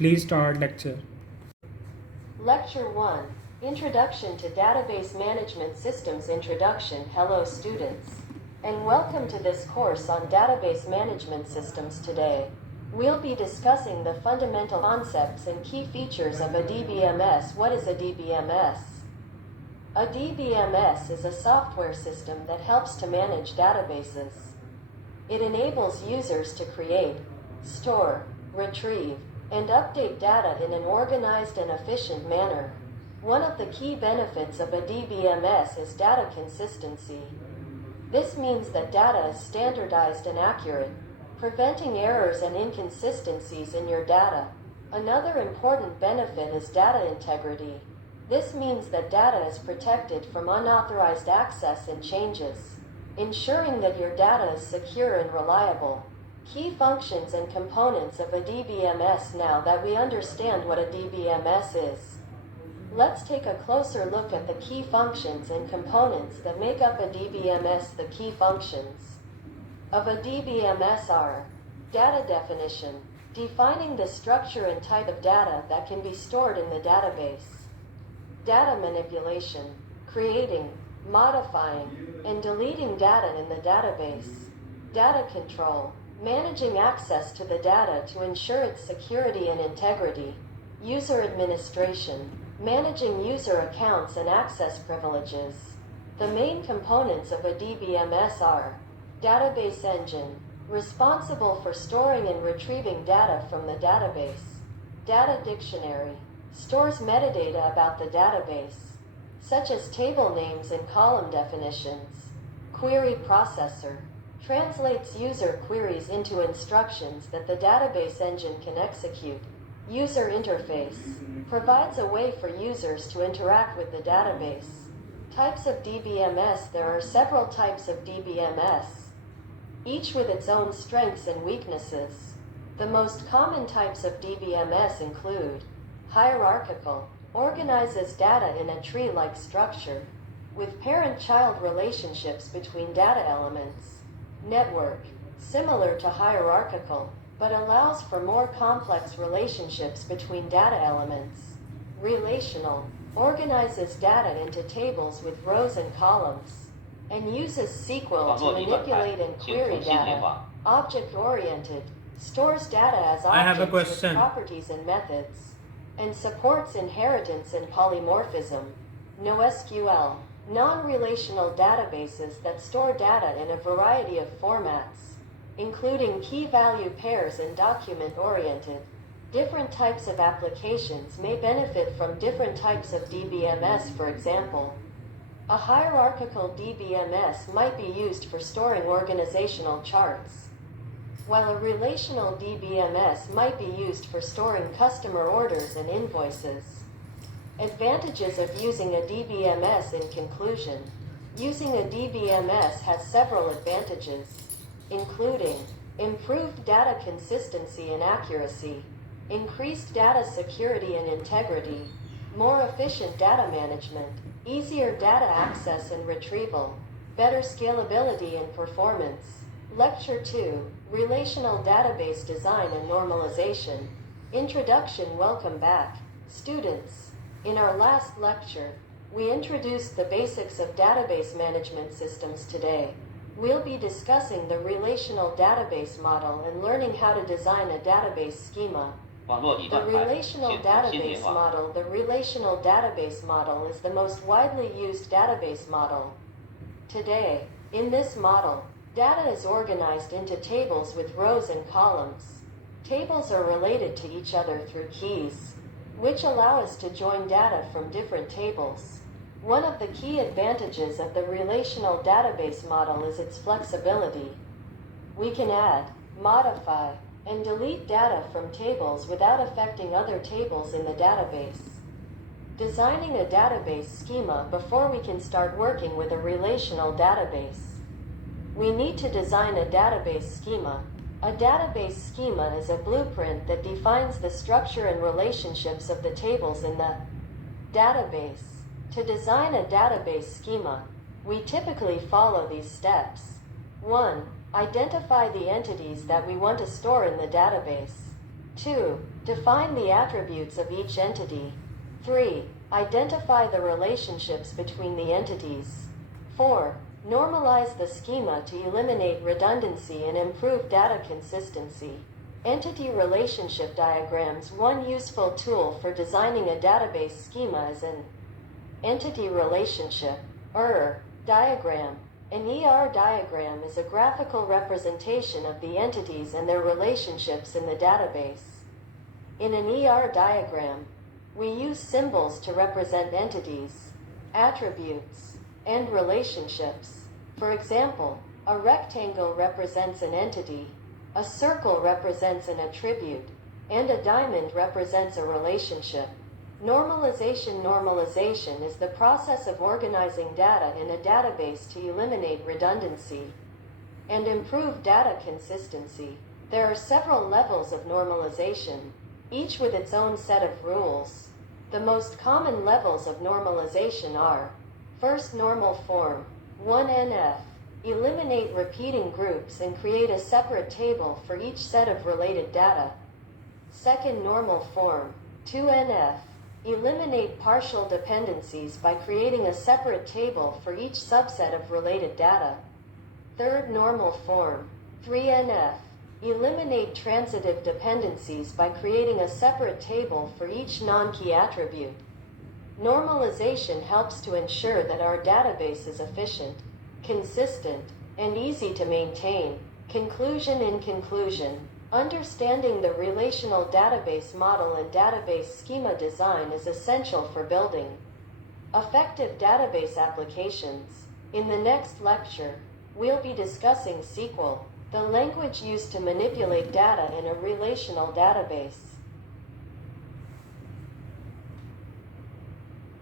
Please start lecture. Lecture 1, Introduction to Database Management Systems Introduction. Hello students, and welcome to this course on Database Management Systems. Today, we'll be discussing the fundamental concepts and key features of a DBMS. What is a DBMS? A DBMS is a software system that helps to manage databases. It enables users to create, store, retrieve, and update data in an organized and efficient manner. One of the key benefits of a DBMS is data consistency. This means that data is standardized and accurate, preventing errors and inconsistencies in your data. Another important benefit is data integrity. This means that data is protected from unauthorized access and changes, ensuring that your data is secure and reliable. Key functions and components of a DBMS. Now that we understand what a DBMS is, let's take a closer look at the key functions and components that make up a DBMS. The key functions of a DBMS are: data definition, defining the structure and type of data that can be stored in the database; data manipulation, creating, modifying, and deleting data in the database; data control, managing access to the data to ensure its security and integrity; user administration, managing user accounts and access privileges. The main components of a DBMS are: database engine, responsible for storing and retrieving data from the database; data dictionary, stores metadata about the database, such as table names and column definitions; query processor, translates user queries into instructions that the database engine can execute; user interface, provides a way for users to interact with the database. Types of DBMS. There are several types of DBMS, each with its own strengths and weaknesses. The most common types of DBMS include: hierarchical, organizes data in a tree-like structure, with parent-child relationships between data elements; network, similar to hierarchical, but allows for more complex relationships between data elements; relational, organizes data into tables with rows and columns, and uses SQL to manipulate and query data; object-oriented, stores data as I have a objects with question. properties and methods, and supports inheritance and polymorphism. NoSQL, non-relational databases that store data in a variety of formats, including key-value pairs and document-oriented. Different types of applications may benefit from different types of DBMS. For example, a hierarchical DBMS might be used for storing organizational charts, while a relational DBMS might be used for storing customer orders and invoices. Advantages of using a DBMS. In conclusion, using a DBMS has several advantages, including improved data consistency and accuracy, increased data security and integrity, more efficient data management, easier data access and retrieval, better scalability and performance. Lecture 2, Relational Database Design and Normalization. Introduction. Welcome back, students. In our last lecture, we introduced the basics of database management systems. Today, we'll be discussing the relational database model and learning how to design a database schema. The relational database model. The relational database model is the most widely used database model today. In this model, data is organized into tables with rows and columns. Tables are related to each other through keys, which allow us to join data from different tables. One of the key advantages of the relational database model is its flexibility. We can add, modify, and delete data from tables without affecting other tables in the database. Designing a database schema. Before we can start working with a relational database, we need to design a database schema. A database schema is a blueprint that defines the structure and relationships of the tables in the database. To design a database schema, we typically follow these steps. 1. Identify the entities that we want to store in the database. 2. Define the attributes of each entity. 3. Identify the relationships between the entities. 4. Normalize the schema to eliminate redundancy and improve data consistency. Entity relationship diagrams. One useful tool for designing a database schema is an entity relationship diagram. An diagram is a graphical representation of the entities and their relationships in the database. In an diagram, we use symbols to represent entities, attributes, and relationships. For example, a rectangle represents an entity, a circle represents an attribute, and a diamond represents a relationship. Normalization is the process of organizing data in a database to eliminate redundancy and improve data consistency. There are several levels of normalization, each with its own set of rules. The most common levels of normalization are: first, normal form, 1NF. Eliminate repeating groups and create a separate table for each set of related data. Second, normal form, 2NF. Eliminate partial dependencies by creating a separate table for each subset of related data. Third, normal form, 3NF. Eliminate transitive dependencies by creating a separate table for each non-key attribute. Normalization helps to ensure that our database is efficient, consistent, and easy to maintain. Conclusion. In conclusion, understanding the relational database model and database schema design is essential for building effective database applications. In the next lecture, we'll be discussing SQL, the language used to manipulate data in a relational database.